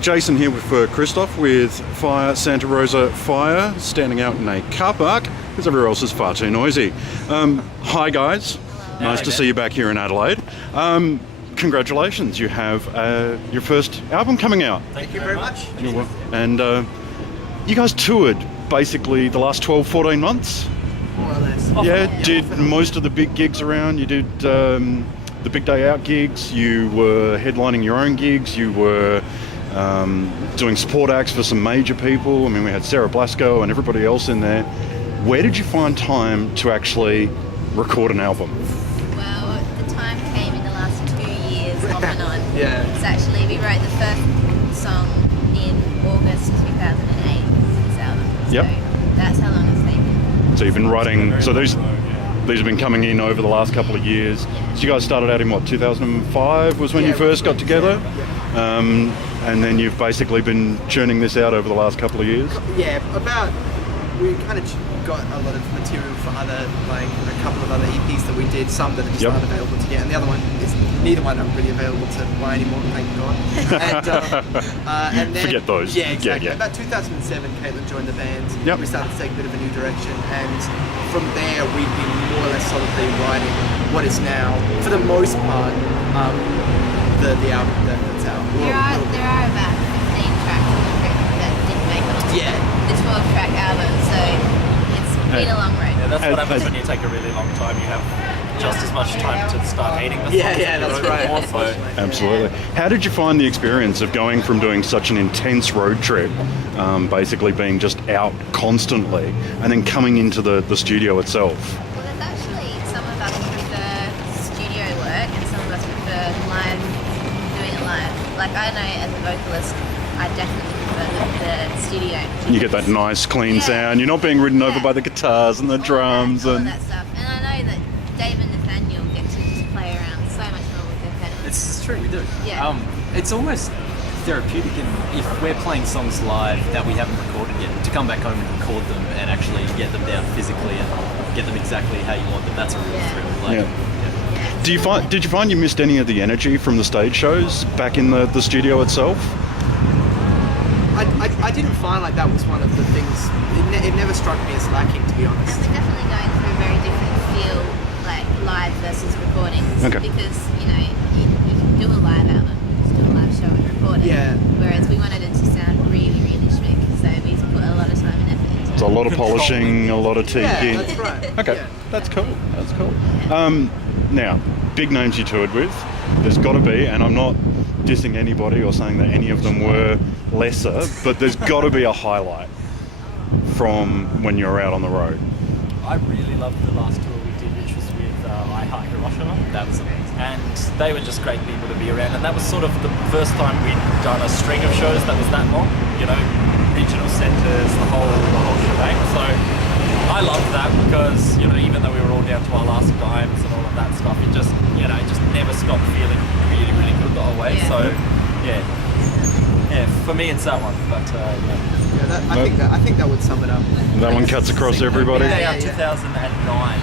Jason here with Kryztoff with Santa Rosa Fire, standing out in a car park because everywhere else is far too noisy. Hi guys, nice to see you back here in Adelaide. Congratulations, you have your first album coming out. Thank you very much. And you guys toured basically the last 12-14 months? More or less. Did most of the big gigs around. You did the Big Day Out gigs, you were headlining your own gigs, you were doing support acts for some major people. I mean, we had Sarah Blasco and everybody else in there. Where did you find time to actually record an album? Well, the time came in the last 2 years, off and on. Yeah. It's actually, we wrote the first song in August 2008 for this album. Yep. So that's how long it's taken. So you've been writing, so these have been coming in over the last couple of years. So you guys started out in what, 2005 was when you first got together? And then you've basically been churning this out over the last couple of years? Yeah, we kind of got a lot of material for a couple of other EPs that we did, some that are just not available to get, and the other one is neither one are really available to buy anymore, thank God. And then, forget those. Yeah, exactly. Yeah. About 2007, Caitlin joined the band. Yep. We started to take a bit of a new direction, and from there we've been more or less solidly writing what is now, for the most part, the album that's out. There are about 15 tracks that didn't make it onto the 12-track album, so it's been a long road. Yeah, that's what happens when you take a really long time. You have just as much time to start hating the songs. Yeah, that's right. So. Absolutely. How did you find the experience of going from doing such an intense road trip, basically being just out constantly, and then coming into the studio itself? Well, there's actually some of us prefer studio work and some of us prefer doing it live. Like I know as a vocalist, I definitely prefer the studio. You get that nice clean sound. You're not being ridden over by the guitars and the drums all and that stuff. And I know that Dave and Nathaniel get to just play around so much more with their pedals. It's true, we do. Yeah. It's almost therapeutic if we're playing songs live that we haven't recorded yet, to come back home and record them and actually get them down physically and get them exactly how you want them. That's a real thrill. Like, Did you find you missed any of the energy from the stage shows back in the studio itself? I didn't find like that was one of the things. It never struck me as lacking, to be honest. And we're definitely going through a very different feel, like live versus recordings. Okay. Because, you can do a live album, just do a live show and record it. Yeah. Whereas we wanted it to sound really, really slick, so we put a lot of time and effort into it. So a lot of polishing, a lot of tweaking. Yeah, that's right. Okay, Yeah. that's cool. Now, big names you toured with. There's got to be, and I'm not dissing anybody or saying that any of them were lesser, but there's got to be a highlight from when you're out on the road. I really loved the last tour we did, which was with I Heart Hiroshima. That was amazing. And they were just great people to be around. And that was sort of the first time we'd done a string of shows that was that long. Regional centres, the whole shebang. So I loved that because, even though we were all down to our last dimes and all of that stuff, it just, just never stopped feeling really, really good the whole way. Yeah. So, for me it's that one. But I think that would sum it up. That one cuts across everybody. yeah, 2009.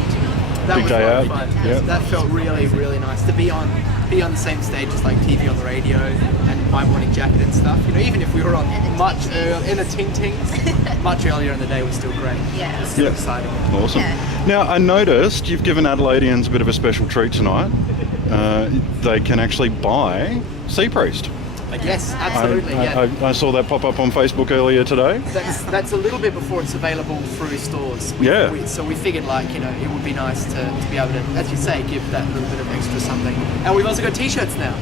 That Big was day really out. fun. Yeah. That felt really, really nice to be on the same stage as like TV on the radio and My Morning Jacket and stuff. Even if we were on much earlier in the Ting Tings, much earlier in the day was still great. Yeah. It was still exciting. Awesome. Yeah. Now, I noticed you've given Adelaideans a bit of a special treat tonight. They can actually buy Sea Priest. Yes, absolutely. I saw that pop up on Facebook earlier today. That's a little bit before it's available through stores. So we figured it would be nice to be able to, as you say, give that little bit of extra something. And we've also got T-shirts now.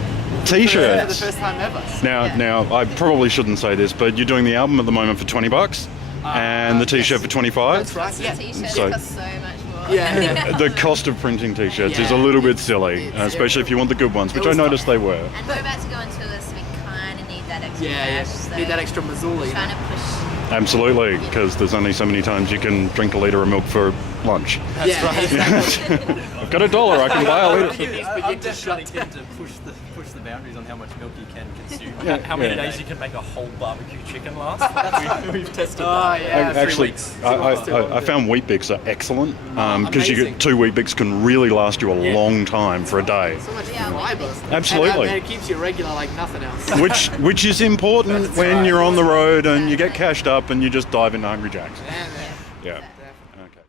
T-shirts. For the first time ever. Now, I probably shouldn't say this, but you're doing the album at the moment for $20, and the T-shirt for $25. That's right. Yeah. T-shirts So- cost so much more. Yeah. The cost of printing T-shirts is a little bit silly, especially if you want the good ones, which I noticed they were. And we're about to go on tour, so we kind of need that extra Yeah. cash. So Need that extra Mazzoli. trying to push Absolutely, because there's only so many times you can drink a litre of milk for lunch. That's right. I've got $1, I can buy a litre. I'm definitely keen to push the boundaries on how much milk you can consume. How many days you can make a whole barbecue chicken last? We've tested Oh that. yeah. Actually, 3 weeks. I found Wheat Bix are excellent because you amazing. get 2 Wheat Bix can really last you a long time for a day. So much Yeah, fiber. Absolutely. And it keeps you regular like nothing else. Which is important when you're on the road and you get cashed up and you just dive into Hungry Jack's. Yeah, man. Yeah. Definitely. Okay.